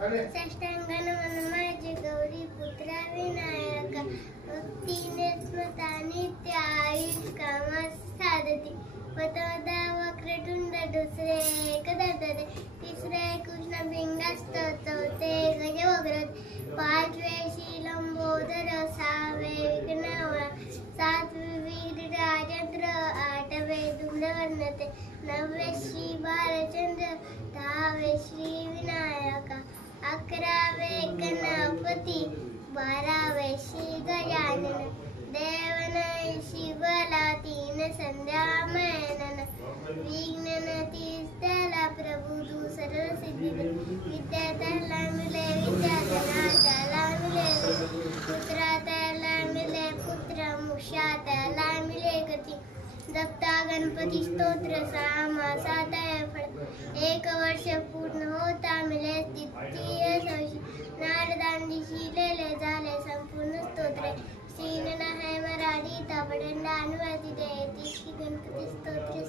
साष्टांगान माझे गौरी पुत्रा विनायका भक्तीने स्मता नित्य आयुष कामास साधती पतवदा वक्रतुंड दुसरे एकदंतते तिसरे कृष्ण बिंगास्त चौथे गजवक्र पाचवे शीलंबोदर सहावे विघ्नहर सातवे राजचंद्र आठवे धूम्रवर्णते नववे श्री बालचंद्र दहावे श्री विनायका अकरावे गणपती बारावे श्री गजानन देवन शिवला तीन संध्या मैनन विघ्न तीर्थला प्रभू तू सर्व सिद्धी विद्यार्थ्याला मिले विद्याधनाला मिले पुत्राला मिले पुत्र मुक्षाला मिले गती दत्ता गणपती स्तोत्र सामासातय फळ एक वर्ष पूर्ण होता मिले द्वितीय सौशी नारदांनी शिलेले झाले संपूर्ण स्तोत्रे श्रीन है मराठी तापडंडा अनुवादित आहे ती गणपती स्तोत्र